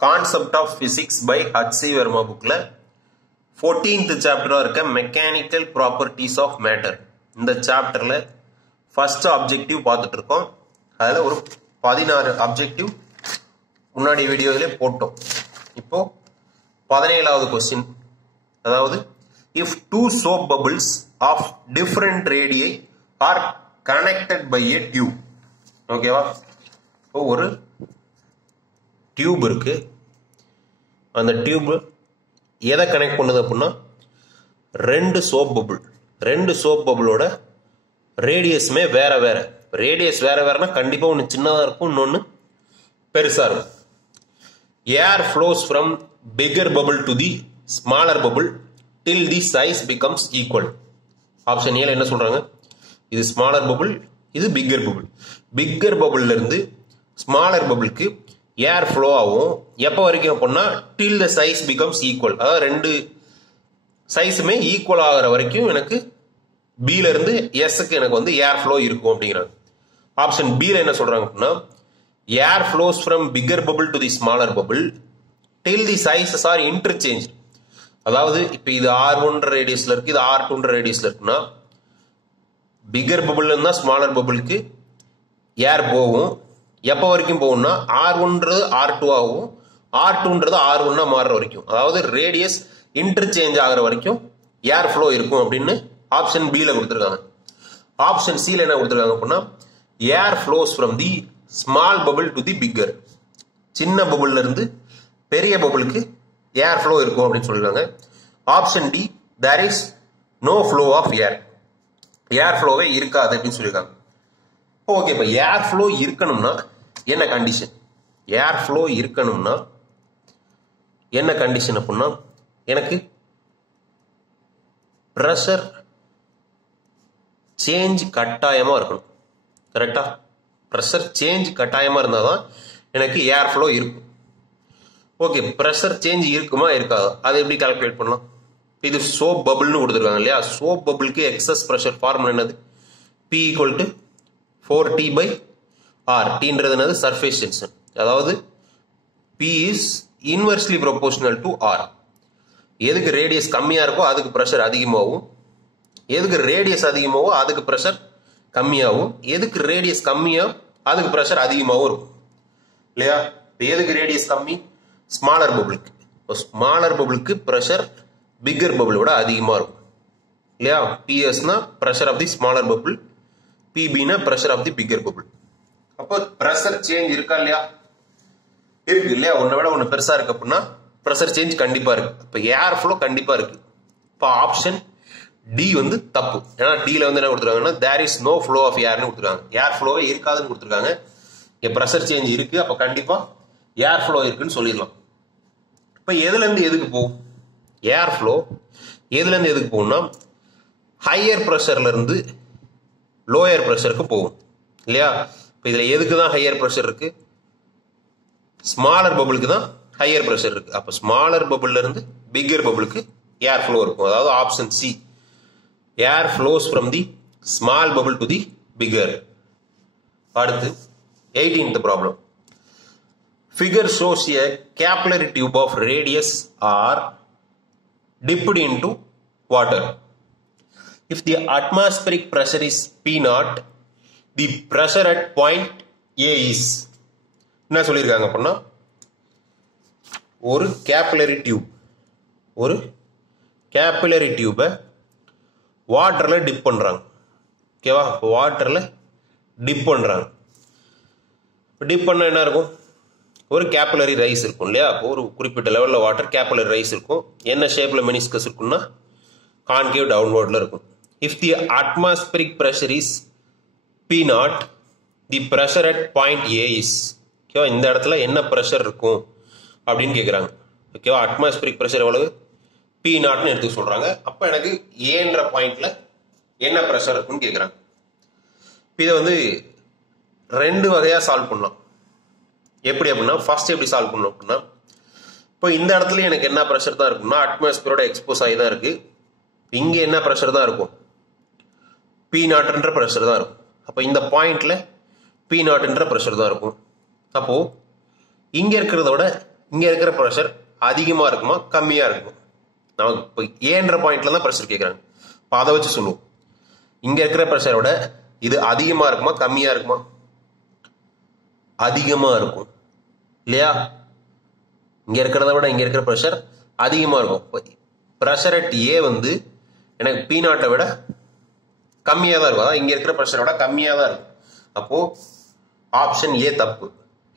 Concept of Physics by H.C. Verma bookல 14th chapter இருக்க Mechanical Properties of Matter. இந்த chapterல first objective பார்த்துட்டு இருக்கோம். அதுல ஒரு 16 objective முன்னாடி வீடியோவிலே போட்டோம். இப்போ 17வது question. அதாவது if two soap bubbles of different radii are connected by a tube. ஓகேவா? இப்போ ஒரு டியூப் இருக்கு. அந்த டியூப் எதை கனெக்ட் பண்ணுது அப்படின்னா ரெண்டு சோப் பபிளோட ரேடியஸுமே வேற வேற. ரேடியஸ் வேற வேறனா கண்டிப்பா ஒன்று சின்னதாக இருக்கும், இன்னொன்று பெருசா இருக்கும். Air flows from bigger bubble to the smaller bubble till the size becomes equal. Option ஏல என்ன சொல்றாங்க, இது ஸ்மாலர் பபிள், இது பிக்கர் பபிள். பிக்கர் பபிள்ல இருந்து ஸ்மாலர் பபிளுக்கு ஏர் ஃப்ளோ ஆகும். எப்போ வரைக்கும் அப்படின்னா till the size becomes equal. அதாவது ரெண்டு சைஸுமே ஈக்குவல் ஆகிற வரைக்கும் எனக்கு பில இருந்து எஸ்க்கு எனக்கு வந்து ஏர் ஃப்ளோ இருக்கும் அப்படிங்கிறாங்க. ஆப்ஷன் பில என்ன சொல்றாங்க அப்படின்னா air flows from bigger bubble to the smaller bubble till the sizes are interchange. அதாவது இப்போ இது R1 ரேடியஸ்ல இருக்கு, இது R2 ரேடியஸ்ல இருக்குன்னா பிகர் பபிள் இருந்தா ஸ்மாலர் பபிளுக்கு ஏர் போகும். எப்போ வரைக்கும் போகும்னா R1ன்றது R2 ஆகும், R2ன்றது R1 மாறுற வரைக்கும். அதாவது ரேடியஸ் இன்டர்சேஞ்ச் ஆகிற வரைக்கும் ஏர் ஃப்ளோ இருக்கும் அப்படின்னு ஆப்ஷன் பில கொடுத்துருக்காங்க. ஆப்ஷன் சில என்ன கொடுத்துருக்காங்க அப்படின்னா air flows from the small bubble to the bigger. சின்ன பபிள்ல இருந்து பெரிய பபிளுக்கு ஏர் ஃப்ளோ இருக்கும் அப்படின்னு சொல்லிருக்காங்க. Option D there is no flow of air. ஏர் ஃப்ளோவே இருக்காது அப்படின்னு சொல்லியிருக்காங்க. ஓகே, இப்போ ஏர் ஃப்ளோ இருக்கணும்னா என்ன கண்டிஷன்? ஏர் ஃப்ளோ இருக்கணும்னா என்ன கண்டிஷன் அப்படின்னா எனக்கு ப்ரெஷர் சேஞ்ச் கட்டாயமா இருக்கணும். கரெக்டா? ப்ரெஷர் சேஞ்ச் கட்டாயமா இருந்தாதான் எனக்கு ஏர் ஃப்ளோ இருக்கும். ஓகே, ப்ரெஷர் சேஞ்ச் இருக்குமா இருக்காதா அதை எப்படி கால்குலேட் பண்ணலாம்? இது சோப் பபிள்னு கொடுத்துருக்காங்க இல்லையா? சோப் பபிளுக்கு எக்ஸஸ் ப்ரெஷர் ஃபார்முலா என்னது? P = 4T/R. Tன்றது என்னது? Surface tension. அதாவது P is inversely proportional to R. எதுக்கு ரேடியஸ் கம்மியா இருக்கோ அதுக்கு ப்ரெஷர் அதிகமாகும், எதுக்கு ரேடியஸ் அதிகமாகவோ அதுக்கு ப்ரெஷர் கம்மியாகும், எதுக்கு ரேடியஸ் கம்மியா அதுக்கு ப்ரெஷர் அதிகமாகவும் இருக்கும் இல்லையா? எதுக்கு ரேடியஸ் கம்மி? ஸ்மாலர் பபிளுக்கு. ஸ்மாலர் பபிளுக்கு ப்ரெஷர் பிக்கர் பபிள் விட அதிகமாக இருக்கும் இல்லையா? பிஎஸ்னா pressure of the smaller bubble, பிபினா pressure of the bigger bubble. அப்போ ப்ரெஷர் சேஞ்ச் இருக்கா இல்லையா? இருக்கு இல்லையா? ஒன்றை விட ஒன்று பெருசா இருக்கு அப்படின்னா ப்ரெஷர் சேஞ்ச் கண்டிப்பா இருக்கு. இப்போ ஏர் ஃப்ளோ கண்டிப்பா இருக்கு. இப்போ ஆப்ஷன் டி வந்து தப்பு. ஏன்னா டில வந்து என்ன கொடுத்துருக்காங்கன்னா there is no flow of ஏர்னு கொடுத்துருக்காங்க. ஏர் ஃப்ளோவே இருக்காதுன்னு கொடுத்துருக்காங்க. இங்கே ப்ரெஷர் சேஞ்ச் இருக்கு, அப்போ கண்டிப்பா ஏர் ஃப்ளோ இருக்குன்னு சொல்லிடலாம். இப்போ எதுல இருந்து எதுக்கு போகும் ஏர் ஃப்ளோ? எதுல இருந்து எதுக்கு போகும்னா ஹையர் ப்ரெஷர்ல இருந்து லோயர் ப்ரெஷருக்கு போகும் இல்லையா? இப்போ இதுல எதுக்கு தான் ஹையர் ப்ரெஷர் இருக்கு? ஸ்மாலர் பபிளுக்கு தான் ஹையர் ப்ரெஷர் இருக்கு. அப்போ ஸ்மாலர் பபிள்ல இருந்து பிக்கர் பபிளுக்கு ஏர் ஃப்ளோ இருக்கும். அதாவது option C, air flows from the small bubble to the bigger. அடுத்து 18th problem. Figure shows a capillary tube of radius R dipped into water. If the atmospheric pressure is P0, the pressure at point A is. என்ன சொல்லியிருக்காங்க அப்படின்னா ஒரு capillary டியூபை வாட்டர்ல tip பண்றாங்க. ஓகேவா? வாட்டர்ல டிப் பண்றாங்க. டிப் பண்ண என்ன இருக்கும்? ஒரு கேபிலரி ரைஸ் இருக்கும் இல்லையா? ஒரு குறிப்பிட்ட லெவலில் வாட்டர் கேபிலரி ரைஸ் இருக்கும். என்ன ஷேப்ல மெனிஸ்கஸ் இருக்கும்னா கான்கேவ் டவுன்வர்ட்ல இருக்கும். If the atmospheric pressure is P0, the pressure at point A is. ஓகேவா? இந்த இடத்துல என்ன ப்ரெஷர் இருக்கும் அப்படின்னு கேட்குறாங்க. ஓகேவா? அட்மாஸ்பரிக் ப்ரெஷர் எவ்வளவு? P0ன்னு எடுத்து சொல்றாங்க. அப்போ எனக்கு ஏன்ற பாயிண்ட்ல என்ன ப்ரெஷர் இருக்குன்னு கேட்குறாங்க. இதை வந்து ரெண்டு வகையா சால்வ் பண்ணலாம். எப்படி அப்படின்னா ஃபர்ஸ்ட் எப்படி சால்வ் பண்ணணும் அப்படின்னா இப்போ இந்த இடத்துல எனக்கு என்ன ப்ரெஷர் தான் இருக்கும்னா அட்மாஸ்பியரோட எக்ஸ்போஸ் ஆகி தான் இருக்கு. இங்கே என்ன ப்ரெஷர் தான் இருக்கும்? P0ன்ற ப்ரெஷர் தான் இருக்கும். அப்போ இந்த பாயிண்ட்ல P0ன்ற ப்ரெஷர் தான் இருக்கும். அப்போ இங்க இருக்கிறத விட இங்க இருக்கிற ப்ரெஷர் அதிகமா இருக்குமா கம்மியா இருக்குமா? நமக்கு இப்போ ஏன்ற பாயிண்ட்ல தான் ப்ரெஷர் கேட்குறாங்க. இப்போ அதை வச்சு சொல்லுவோம். இங்க இருக்கிற ப்ரெஷரோட இது அதிகமா இருக்குமா கம்மியா இருக்குமா? அதிகமா இருக்கும் இல்லையா? இங்க இருக்கிறத விட இங்க இருக்கிற ப்ரெஷர் அதிகமா இருக்கும். ப்ரெஷர் அட் ஏ வந்து எனக்கு பி நாட்டை விட கம்மியா தான் இருக்கும். அதான் இங்க இருக்கிற ப்ரெஷரை விட கம்மியா தான் இருக்கும். அப்போ ஆப்ஷன் ஏ தப்பு.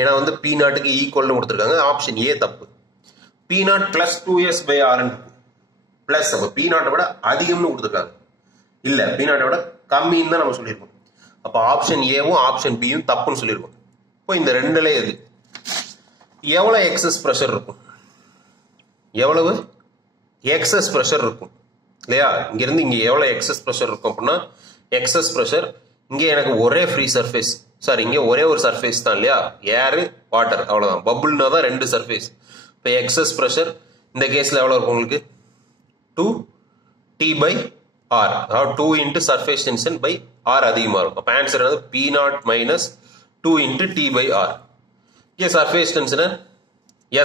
ஏன்னா வந்து பி நாட்டுக்கு ஈக்குவல்னு கொடுத்துருக்காங்க. ஆப்ஷன் ஏ தப்பு. P naught plus 2s/r plus அப்போ பி நாட்டை விட அதிகம்னு கொடுத்துருக்காங்க. இல்ல பி நாட்டை விட கம்மின்னு தான் நம்ம சொல்லியிருக்கோம். அப்போ ஆப்ஷன் ஏவும் ஆப்ஷன் பியும் தப்புன்னு சொல்லியிருக்கோம். இப்போ இந்த ரெண்டுல எது எவ்வளவு எக்ஸஸ் ப்ரெஷர் இருக்கும்? எவ்வளவு எக்ஸஸ் ப்ரெஷர் இருக்கும் இல்லையா? இங்க இருந்து இங்க எவ்வளவு எக்ஸஸ் ப்ரெஷர் இருக்கும் அப்படின்னா எக்ஸஸ் ப்ரெஷர் இங்க எனக்கு ஒரே ஃப்ரீ சர்ஃபேஸ், சாரி இங்க ஒரே ஒரு சர்ஃபேஸ் தான் இல்லையா? ஏர் வாட்டர் அவ்வளவுதான். பபுள்னா தான் ரெண்டு சர்ஃபேஸ். இப்போ எக்ஸஸ் ப்ரெஷர் இந்த கேஸ்ல எவ்வளவு இருக்கும் உங்களுக்கு? 2t/r, அதாவது 2 into surface tension by r அதிகமா இருக்கும். அப்ப ஆன்சர் வந்து p0 minus 2 into t/r. இங்கே சர்ஃபேஸ் டென்ஷனை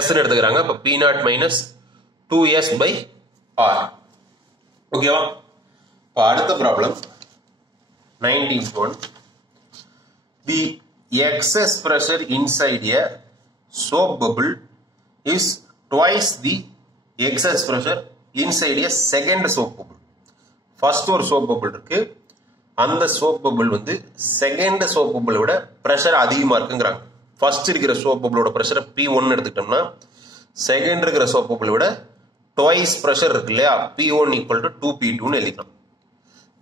s ன்னு எடுத்துக்கிறாங்க. அப்ப p0 minus 2s/r. ஓகேவா? இப்ப அடுத்த problem 19th one. The excess pressure inside a soap bubble is twice the excess pressure inside a second soap bubble. First ஒரு soap bubble இருக்கு. அந்த soap bubble வந்து செகண்ட் soap bubble விட pressure அதிகமா இருக்குங்கிறாங்க. ஃபர்ஸ்ட் இருக்கிற soap bubble ஓட பிரஷரை P1 எடுத்துக்கிட்டோம்னா செகண்ட் இருக்கிற soap bubble விட twice பிரஷர் இருக்கு இல்லையா? P1 equal to 2P2 ன்னு எழுதிக்கலாம்.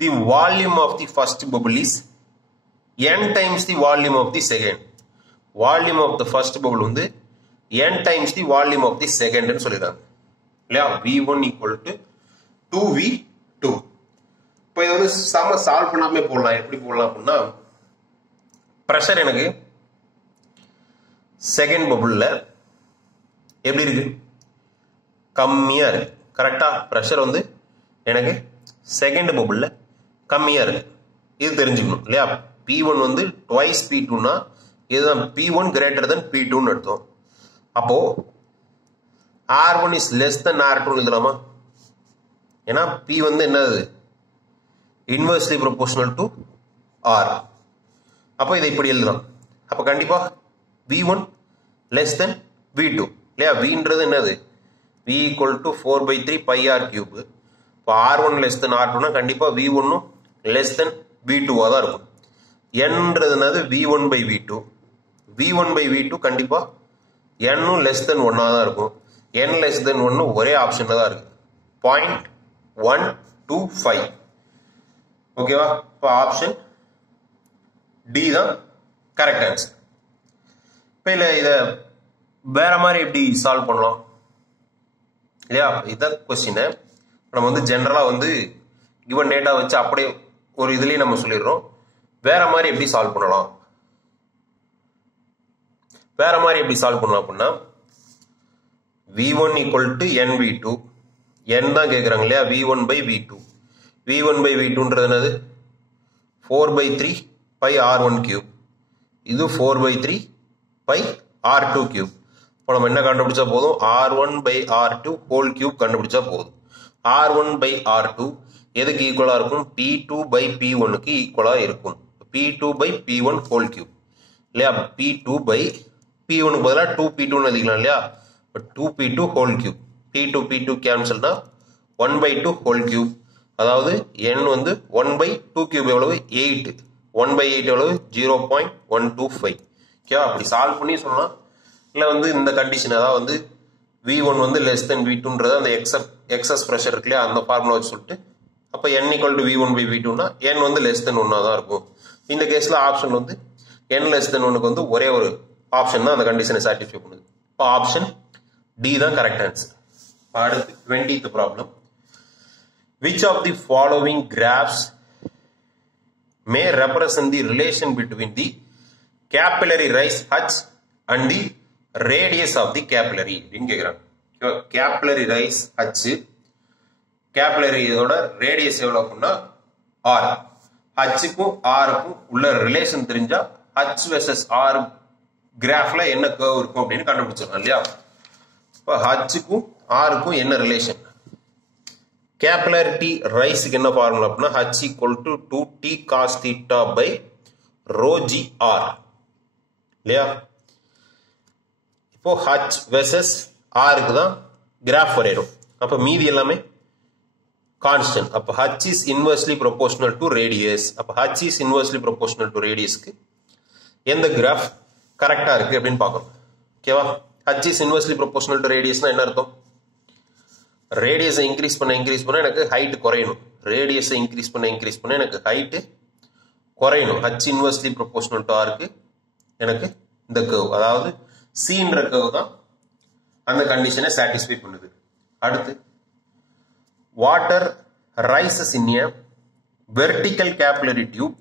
The volume of the first bubble is n times the volume of the second. Volume of the first bubble வந்து n times the volume of the second ன்னு சொல்லிருக்காங்க இல்லையா? V1 equal to 2V2. இப்போ இது வந்து சம சால்வ் பண்ணாமே போடலாம். எப்படி போடலாம் அப்படின்னா பிரஷர் எனக்கு செகண்ட் பபுள்ல எப்படி இருக்கு? கம்மியா இருக்கு. கரெக்டா? பிரஷர் வந்து எனக்கு செகண்ட் பபுள்ல கம்மியா இருக்கு. இது தெரிஞ்சுக்கணும் இல்லையா? P1 வந்து twice P2னா இதுதான் P1 greater than P2 ன்னு அர்த்தம். அப்போ R1 is less than R2 எழுதலாமா? ஏன்னா P வந்து என்னது? inversely proportional to R. அப்போ இதை இப்படி எழுதலாம். அப்போ கண்டிப்பா V1 less than V2 இல்லையா? Vன்றது என்னது? V equal to 4/3 pi r cube. இப்போ R1 less than R2 னா கண்டிப்பா V1 less than V2 தான் இருக்கும். Nன்றது என்னது? V1/V2. V1/V2 கண்டிப்பா N less than 1 தான் இருக்கும். N less than 1 ஒரே ஆப்ஷன்ல தான் இருக்கு. 0.125. ஓகேவா? இப்போ ஆப்ஷன் டி தான் கரெக்ட் ஆன்சர். இப்போ இல்லை இதை வேற மாதிரி எப்படி சால்வ் பண்ணலாம் இல்லையா? இதான் கொஸ்டின். நம்ம வந்து ஜென்ரலா வந்து கிவன் டேட்டா வச்சு அப்படியே ஒரு இதுலயே நம்ம சொல்லிடுறோம். வேற மாதிரி எப்படி சால்வ் பண்ணலாம்? வேற மாதிரி எப்படி சால்வ் பண்ணலாம் அப்படின்னா V1 equal to NV2. N தான் கேட்குறாங்க இல்லையா? V1/V2. V1/V2ன்றது என்னது? 4/3 pi R1 cube. இது 4/3 pi R2 cube. இப்போ நம்ம என்ன கண்டுபிடிச்சா போதும்? R1/R2 whole cube கண்டுபிடிச்சா போதும். R1/R2 எதுக்கு ஈக்குவலா இருக்கும்? P2/P1க்கு ஈக்குவலா இருக்கும். P2/P1 whole cube இல்லையா? P2/P1க்கு பதிலாக 2P2 எழுதிக்கலாம் இல்லையா? 2P2 whole cube. P2 கேன்சல்னா 1/2 whole cube. அதாவது n வந்து 1/2 cube எவ்வளவு? 8. 1/8 எவ்வளவு? 0.125. ஓகேவா? அப்படி சால்வ் பண்ணி சொல்லலாம். இல்லை வந்து இந்த கண்டிஷன், அதாவது வந்து V1 வந்து லெஸ் தென் V2ன்றது அந்த எக்ஸஸ் ப்ரெஷர் இருக்கு இல்லையா? அந்த ஃபார்முலா வச்சு சொல்லிட்டு அப்போ n equal to V1/V2னா n வந்து லெஸ் தென் 1 தான் இருக்கும். இந்த கேஸ்ல ஆப்ஷன் வந்து n லெஸ் தென் 1க்கு வந்து ஒரே ஒரு ஆப்ஷன் தான் அந்த கண்டிஷனை சாட்டிஸ்ஃபை பண்ணுது. இப்போ ஆப்ஷன் டி தான் கரெக்ட் ஆன்சர். அடுத்து 20th problem. Which of the following graphs may represent the relation between the capillary rise H and the radius of the capillary? அப்படின்னு கேட்குறாங்க. capillary rise H, capillary இதோட radius எவ்வளோ அப்படின்னா R. Hக்கும் Rக்கும் உள்ள relation தெரிஞ்சா H versus R கிராஃப்ல என்ன curve இருக்கும் அப்படின்னு கண்டுபிடிச்சிடலாம் இல்லையா? இப்போ ஹச்சுக்கும் ஆருக்கும் என்ன ரிலேஷன்? கேபிலாரிட்டி ரைஸுக்கு என்ன ஃபார்முலா அப்படின்னா H equal to 2t cos theta by rho g r இல்லையா? இப்போ ஹச் வெர்சஸ் ஆருக்கு தான் கிராஃப் வரையணும். அப்போ மீதி எல்லாமே கான்ஸ்டன்ட். அப்போ H is inversely proportional to radius. அப்போ H is inversely proportional to ரேடியஸ்க்கு எந்த கிராஃப் கரெக்டாக இருக்குது அப்படின்னு பார்க்கணும். ஓகேவா? H is inversely proportional to ரேடியஸ்னா என்ன அர்த்தம்? ரேடியஸை இன்க்ரீஸ் பண்ண எனக்கு ஹைட் குறையணும். ரேடியஸை இன்க்ரீஸ் பண்ண எனக்கு ஹைட்டு குறையணும். ஹச் இன்வெர்ஸ்லி ப்ரொபோர்ஷனல் டு ஆருக்கு எனக்கு இந்த கர்வ், அதாவது சீன்ற கர்வ் தான் அந்த கண்டிஷனை சாட்டிஸ்ஃபை பண்ணுது. அடுத்து water rises in a vertical capillary tube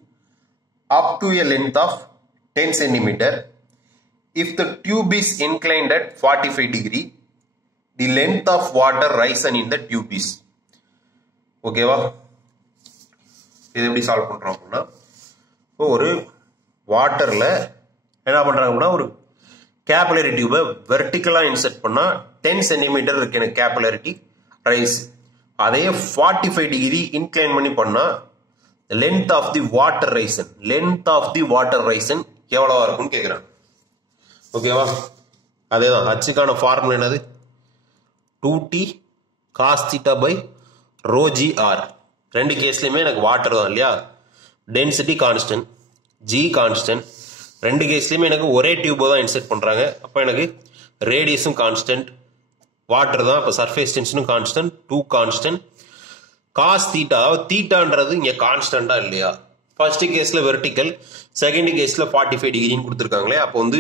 up to a length of 10 centimeter. If the tube is inclined at 45 degree, the length of water risen in the tube is. ஓகேவா? இது எப்படி solve பண்றோம் அப்படின்னா, ஒரு வாட்டர்ல என்ன பண்றாங்க அப்படின்னா ஒரு கேபிலரி டியூபை வெர்டிக்கலா இன்சர்ட் பண்ணா 10 centimeter இருக்கு எனக்கு கேபிலாரிட்டி ரைஸ். அதே 45 டிகிரி இன்க்ளைன் பண்ணி பண்ணா length of the water risen எவ்வளவா இருக்கும்னு கேட்குறாங்க. ஓகேவா? அதேதான் ஹச்சுக்கான ஃபார்முலா என்னது? 2t cos theta by rho g r. ரெண்டு கேஸ்லையுமே எனக்கு வாட்டர் தான் இல்லையா? Density constant, G constant. ரெண்டு கேஸ்லையுமே எனக்கு ஒரே டியூபை தான் இன்செர்ட் பண்ணுறாங்க. அப்போ எனக்கு ரேடியஸும் கான்ஸ்டன்ட், வாட்டர் தான். அப்போ சர்ஃபேஸ் டென்ஷனும் கான்ஸ்டன்ட், 2 கான்ஸ்டன்ட். காஸ் தீட்டா, அதாவது தீட்டான்றது இங்கே கான்ஸ்டண்டா இல்லையா? ஃபர்ஸ்ட் கேஸ்ல வெர்டிக்கல், செகண்ட் கேஸ்ல 45 டிகிரின்னு கொடுத்துருக்காங்களே. அப்போ வந்து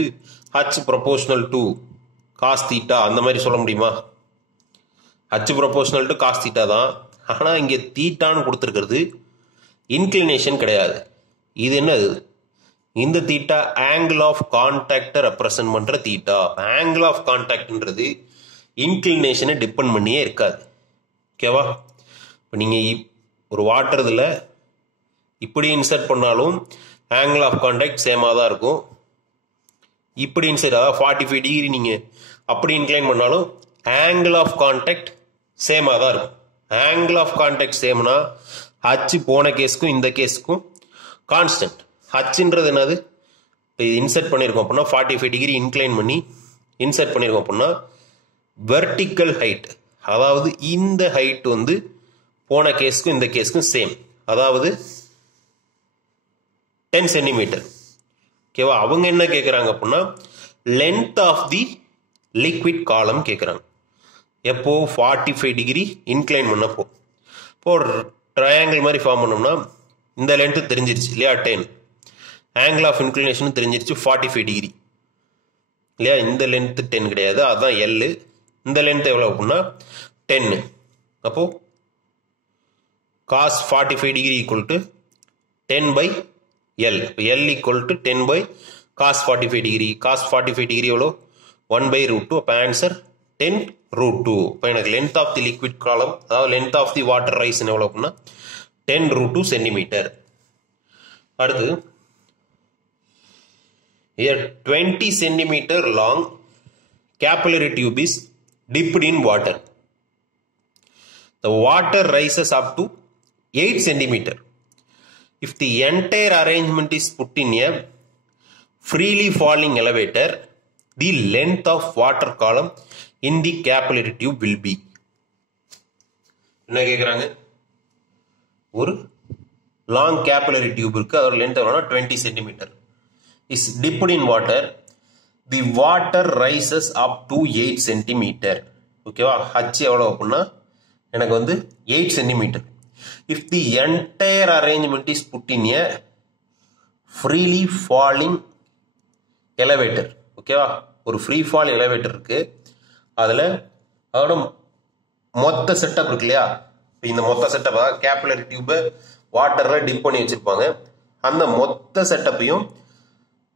H proportional to cos theta அந்த மாதிரி சொல்ல முடியுமா? H proportional to cos theta தான். ஆனால் இங்கே தீட்டான்னு கொடுத்துருக்கிறது இன்க்ளினேஷன் கிடையாது. இது என்னது? இந்த தீட்டா ஆங்கிள் ஆஃப் கான்டாக்டை ரெப்ரசன்ட் பண்ற தீட்டா. ஆங்கிள் ஆஃப் கான்டாக்ட்ன்றது இன்க்ளினேஷனை டிபெண்ட் பண்ணியே இருக்காது. ஓகேவா? இப்போ நீங்கள் ஒரு வாட்டர் இதில் இப்படி இன்சர்ட் பண்ணாலும் ஆங்கிள் ஆஃப் கான்டாக்ட் சேமாக தான் இருக்கும். இப்படி இன்சர்ட், அதாவது 45 டிகிரி நீங்கள் அப்படி இன்க்ளைன் பண்ணாலும் ஆங்கிள் ஆஃப் கான்டாக்ட் சேமாக தான் இருக்கும். ஆங்கிள் ஆஃப் கான்டாக்ட் சேம்னா ஹச் போன கேஸுக்கும் இந்த கேஸுக்கும் கான்ஸ்டன்ட். ஹச்ன்றது என்னது? இப்போ இது இன்சர்ட் பண்ணியிருக்கோம் அப்படின்னா 45 டிகிரி இன்க்ளைன் பண்ணி இன்சர்ட் பண்ணியிருக்கோம் அப்படின்னா வெர்டிக்கல் ஹைட், அதாவது இந்த ஹைட் வந்து போன கேஸுக்கும் இந்த கேஸுக்கும் சேம், அதாவது 10 சென்டிமீட்டர். ஓகேவா? அவங்க என்ன கேட்குறாங்க அப்படின்னா லென்த் ஆஃப் தி லிக்விட் காலம் கேட்குறாங்க. எப்போ? 45 டிகிரி இன்க்ளைன் பண்ணப்போ. இப்போ ட்ரையாங்கிள் மாதிரி ஃபார்ம் பண்ணோம்னா இந்த லென்த்து தெரிஞ்சிருச்சு இல்லையா? 10. ஆங்கிள் ஆஃப் இன்க்ளினேஷன் தெரிஞ்சிருச்சு 45 டிகிரி இல்லையா? இந்த லென்த்து 10 கிடையாது, அதுதான் எல். இந்த லென்த் எவ்வளோ அப்படின்னா 10. அப்போ cos 45 degree equal to 10 by L. L equal to 10 by cos 45 degree. cos 45 degree எவ்வளோ? 1/√2. அப்போ ஆன்சர் 10√2. இப்போ எனக்கு length of the liquid column, அதாவது length of the water rise எவ்வளோ அப்படின்னா 10√2 சென்டிமீட்டர். அடுத்து a 20 centimeter long capillary tube is dipped in water. The water rises up to 8 centimeter. If the entire arrangement is put in a freely falling elevator, the length of water column in the capillary tube will be. என்ன கேக்குறாங்க? ஒரு long capillary tube இருக்கு, அதோட length எவ்வளோனா 20 centimetre. Is dipped in water. The water rises up to 8 centimetre. ஓகேவா? H எவ்வளோ அப்படின்னா எனக்கு வந்து 8 centimetre. If the entire arrangement is put in a freely falling elevator, ஓகேவா? ஒரு ஃப்ரீ ஃபால் எலிவேட்டர் இருக்கு, அதில் அதோட மொத்த செட்டப் இருக்கு இல்லையா? இந்த மொத்த செட்டப் கேபிலரி டியூபை வாட்டரில் டிப் பண்ணி வச்சிருப்பாங்க. அந்த மொத்த செட்டப்பையும்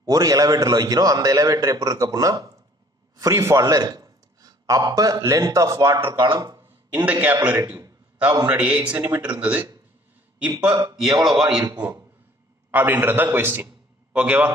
ஒரு எலிவேட்டரில் வைக்கிறோம். அந்த எலிவேட்டர் எப்படி இருக்கு அப்படின்னா ஃப்ரீ ஃபாலில் இருக்கு. அப்போ லென்த் ஆஃப் வாட்டர் காலம் இந்த கேபிலரி டியூப், அதாவது முன்னாடி 8 சென்டிமீட்டர் இருந்தது, இப்போ எவ்வளவா இருக்கும் அப்படின்றது தான் கொஸ்டின். ஓகேவா?